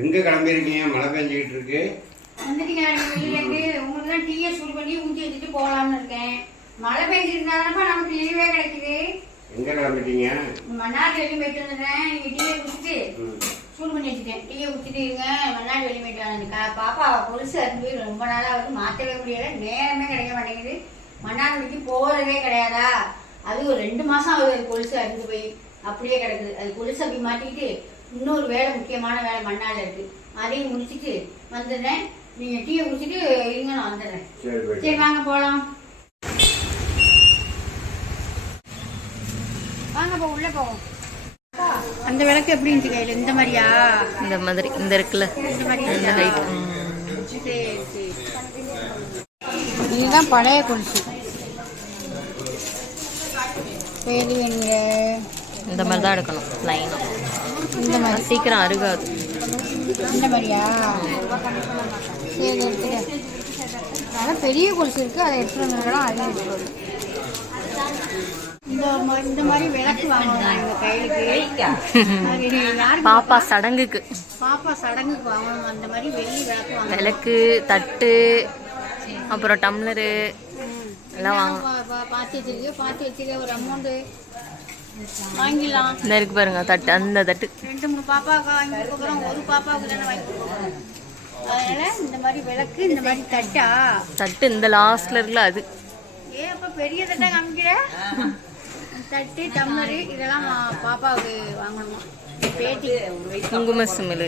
எங்கே கிளம்பியிருக்கீங்க? மழை பெஞ்சிக்கிட்டு இருக்கு. வந்துட்டீங்களா வெளியிலேருந்து? உங்களுக்கு தான் டீயை சூடு பண்ணி ஊற்றி வச்சுட்டு போகலாம்னு இருக்கேன். மழை பெஞ்சிருந்தாதானப்பா நமக்கு லீவே கிடைக்குது. எங்கே கிளம்பிட்டீங்க? மன்னாடி வெளியே போயிட்டு வந்துடுறேன். நீங்கள் டீயை குடிச்சிட்டு சூடு பண்ணி வச்சுட்டேன். டீயை குடிச்சிட்டு இருங்க. மன்னாடி வெளியே போயிட்டு வந்து பாப்பா கொலுசு அருந்து ரொம்ப நாளாக வந்து மாற்றவே முடியலை. நேரமே கிடைக்க மாட்டேங்குது. மன்னாடிக்கு போகிறதே கிடையாதா? அது ஒரு 2 மாதம் ஆகுது கொலுசு அருந்து போய் அப்படியே கிடக்குது. அது கொலுசு அப்படி மாட்டிக்கிட்டு இன்னொரு வேலை, முக்கியமான வேலை மண்ணால் இருக்குது. அதையும் முடிச்சுட்டு வந்துடுறேன். நீங்கள் டீயை குடிச்சிட்டு இருங்க, நான் வந்துடுறேன். சரி வாங்க போகலாம். வாங்கப்பா உள்ளே போவோம். அந்த விளக்கு எப்படி இருந்துச்சு கையில்? இந்த மாதிரியா? இந்த மாதிரி இந்த இருக்குல்ல, இந்த மாதிரி. சரி சரி. இதுதான் பழைய கொலுசு. எது வேணுங்க? இந்த மாதிரி தான் எடுக்கணும், லைனாக. இந்த மாதிரி சீக்கிரம் அருகாது. இந்த மாதிரியா? சரி எடுத்துட்டு. அதான் பெரிய கொலுசு இருக்குது, அதை எடுத்துகிட்டு வந்தோம்னா அதையும் எடுத்துட்டு. இந்த மாதிரி விளக்கு வாங்கணும் எங்கள் கையிலுக்கு. பாப்பா சடங்குக்கு. பாப்பா சடங்குக்கு வாங்கணும் அந்த மாதிரி வெள்ளி விளக்கு வாங்கணும். விளக்கு, தட்டு, அப்புறம் டம்ளரு எல்லாம் வாங்கணும். பார்த்து வச்சுக்க ஒரு அமௌண்ட்டு வாங்கிடலாம். இந்த இருக்கு பாருங்க தட்டு, அந்த தட்டு 2-3 பாப்பாவுக்கு வாங்கி கொடுக்குறோம். ஒரு பாப்பாவுக்கு தானே வாங்கி கொடுக்குறோம். அதனால இந்த மாதிரி விளக்கு, இந்த மாதிரி தட்டா தட்டு இந்த லாஸ்ட்ல இருக்குல்ல அது. ஏன் அப்போ பெரிய தட்டா காமிக்கிற? தட்டு, டம்ளரு இதெல்லாம் பாப்பாவுக்கு வாங்கணுமா? பேட்டி குங்கும சிமிழ்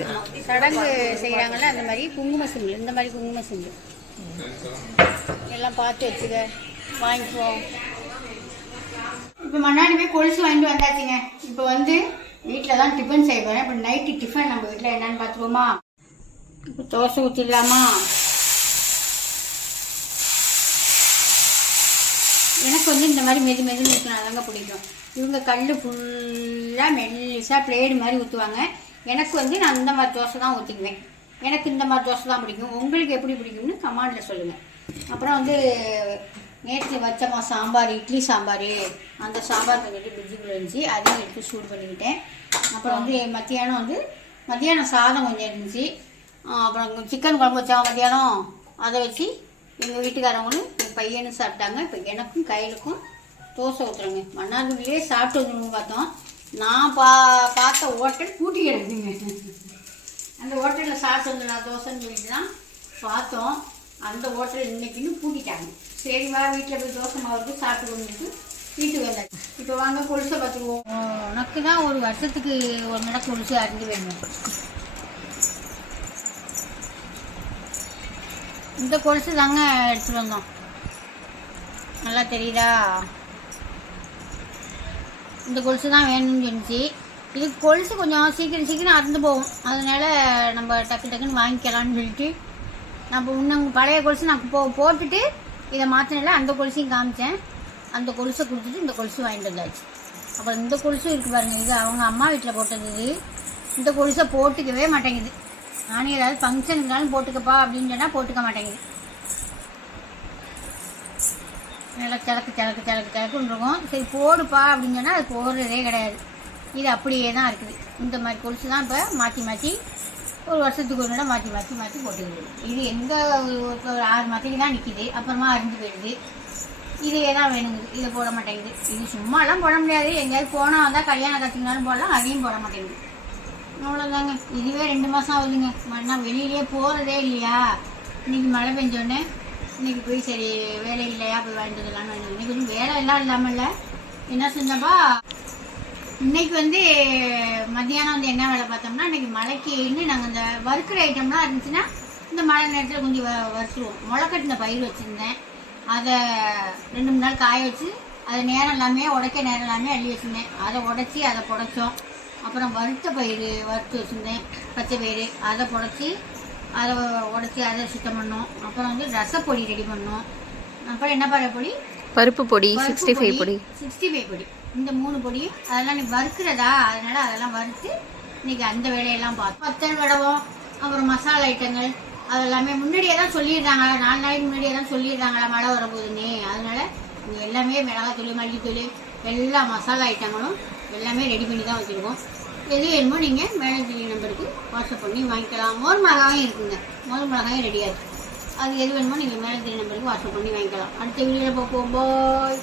சடங்கு செய்கிறாங்கல்ல, அந்த மாதிரி குங்கும சிமிழ், இந்த மாதிரி குங்கும சிமிழ் எல்லாம் பார்த்து வச்சுக்க, வாங்கிக்குவோம். இப்போ முன்னாடி போய் கொலுசு வாங்கிட்டு வந்தாச்சுங்க. இப்போ வந்து வீட்டில் தான் டிஃபன் செய்ய போகிறேன். இப்போ நைட்டு டிஃபன் நம்ம வீட்டில் என்னன்னு பார்த்துருவோமா? இப்போ தோசை ஊற்றிடலாமா? எனக்கு வந்து இந்த மாதிரி மெதுன்னு ஊற்றினா தாங்க பிடிக்கும். இவங்க கல் ஃபுல்லாக மெல்லிசாக பிளேடு மாதிரி ஊற்றுவாங்க. எனக்கு வந்து நான் இந்த மாதிரி தோசை தான் ஊற்றிக்குவேன். எனக்கு இந்த மாதிரி தோசை தான் பிடிக்கும். உங்களுக்கு எப்படி பிடிக்கும்னு கமெண்டில் சொல்லுங்கள். அப்புறம் வந்து நேற்று வச்சமா சாம்பார், இட்லி சாம்பார், அந்த சாம்பார் கொஞ்சம் பிரிட்ஜுக்குள்ளே இருந்துச்சு, அதையும் எடுத்து சூடு பண்ணிக்கிட்டேன். அப்புறம் வந்து மத்தியானம் சாதம் கொஞ்சம் இருந்துச்சு. அப்புறம் சிக்கன் குழம்பு வச்சா மத்தியானம், அதை வச்சு எங்கள் வீட்டுக்காரவங்களும் என் பையனும் சாப்பிட்டாங்க. இப்போ எனக்கும் கையிலுக்கும் தோசை ஊற்றுறேங்க. மன்னார்குடியிலே சாப்பிட்டு வந்துடணும்னு பார்த்தோம். நான் பார்த்த ஹோட்டல் பூட்டி கிடக்குங்க. அந்த ஹோட்டலில் சாப்பிட்டு வந்துடலாம் தோசைன்னு சொல்லிட்டு தான் பார்த்தோம். அந்த ஹோட்டல் இன்னைக்குன்னு பூட்டிட்டாங்க. சரிவா, வீட்டில் போய் தோசை மாவுக்கு சாப்பிட்டு வந்துட்டு வீட்டுக்கு வந்தாச்சு. இப்போ வாங்க கொலுசை பார்த்துக்குவோம். உனக்கு தான் ஒரு வருஷத்துக்கு ஒரு நடை கொலுசு அரிஞ்சு வேணும். இந்த கொலுசு தாங்க எடுத்துகிட்டு வந்தோம். நல்லா தெரியுதா? இந்த கொலுசு தான் வேணும்னு சொல்லிச்சு. இது கொலுசு கொஞ்சம் சீக்கிரம் அறுந்து போகும். அதனால நம்ம டக்குன்னு வாங்கிக்கலாம்னு சொல்லிட்டு நம்ம இன்னும் பழைய கொலுசு நான் போட்டுட்டு இதை மாற்றினால அந்த கொலுசையும் காமிச்சேன். அந்த கொலுசை கொடுத்துட்டு இந்த கொலுசு வாங்கிட்டு வந்தாச்சு. அப்புறம் இந்த கொலுசும் இருக்குது பாருங்கள். இது அவங்க அம்மா வீட்டில் போட்டது. இந்த கொலுசை போட்டுக்கவே மாட்டேங்குது. நானும் ஏதாவது ஃபங்க்ஷன் இருந்தாலும் போட்டுக்கப்பா அப்படின்னு சொன்னால் போட்டுக்க மாட்டேங்குது. நல்லா கிழக்குன்னு இருக்கும். சரி போடுப்பா அப்படின்னு சொன்னால் அது போடுறதே கிடையாது. இது அப்படியே தான் இருக்குது. இந்த மாதிரி கொலுசு தான் இப்போ மாற்றி ஒரு வருஷத்துக்கு ஒரு இடம் மாற்றி போட்டுக்கிறது. இது எங்கே ஒரு 6 மாதத்துக்கு தான் நிற்கிது. அப்புறமா அரிஞ்சு போயிடுது. இதே தான் வேணுங்குது. இதை போட மாட்டேங்குது. இது சும்மாலாம் போட முடியாது. எங்கேயாவது போனால் வந்தால் கல்யாணம் கற்றுக்கினாலும் போடலாம். அதையும் போட மாட்டேங்குது. அவ்வளோதாங்க. இதுவே 2 மாதம் ஆகுதுங்க. நான் வெளியிலே போகிறதே இல்லையா. இன்றைக்கி மழை பெஞ்சோடனே இன்றைக்கி போய் சரி வேலை இல்லையா போய் வாங்கிட்டு வரலான்னு வாங்கிட்டு. இன்றைக்கி கொஞ்சம் வேலை எல்லாம் இல்லாமல் என்ன செஞ்சப்பா, இன்றைக்கி வந்து மத்தியானம் வந்து என்ன வேலை பார்த்தோம்னா, இன்றைக்கி மழைக்கு இன்னும் நாங்கள் இந்த வறுக்கிற ஐட்டம்லாம் இருந்துச்சுன்னா இந்த மழை நேரத்தில் கொஞ்சம் வறுத்துருவோம். முளைக்கட்டின பயிர் வச்சுருந்தேன். அதை 2-3 நாள் காய வச்சு அதை நேரம் எல்லாமே உடைக்க நேரம் எல்லாமே அள்ளி வச்சுருந்தேன். அதை உடச்சி அதை புடைச்சோம். அப்புறம் வறுத்த பயிர் வறுத்து வச்சுருந்தேன், பச்சை பயிர், அதை புடைச்சி அதை உடச்சி அதை சுத்தம் பண்ணோம். அப்புறம் வந்து ரசப்பொடி ரெடி பண்ணோம். அப்புறம் என்ன பொடி? பருப்பு பொடி, 65 பொடி. இந்த 3 பொடி அதெல்லாம் நீ வறுக்கிறதா, அதனால் அதெல்லாம் வறுத்து இன்றைக்கி அந்த வேலையெல்லாம் பார்த்தோம். வத்தல் வடவம், அப்புறம் மசாலா ஐட்டங்கள் அதெல்லாமே முன்னாடியே தான் சொல்லிடுறாங்க. 4 நாளைக்கு முன்னாடியே தான் சொல்லிடுறாங்களா மழை வரப்போகுதுன்னு. அதனால் இங்கே எல்லாமே மிளகாத்தூள், மல்லித்தூள், எல்லா மசாலா ஐட்டங்களும் எல்லாமே ரெடி பண்ணி தான் வச்சுருக்கோம். எது வேணுமோ நீங்கள் மேலே தெரிய நம்பருக்கு வாட்ஸ்அப் பண்ணி வாங்கிக்கலாம். மோர் மிளகாயும் இருக்குங்க, மோர் மிளகாயும் ரெடியாக இருக்குது. அது எது வேணுமோ நீங்கள் மேலே தெரிய நம்பருக்கு வாட்ஸ்அப் பண்ணி வாங்கிக்கலாம். அடுத்த வீடியோவில் பார்ப்போம். பாய்.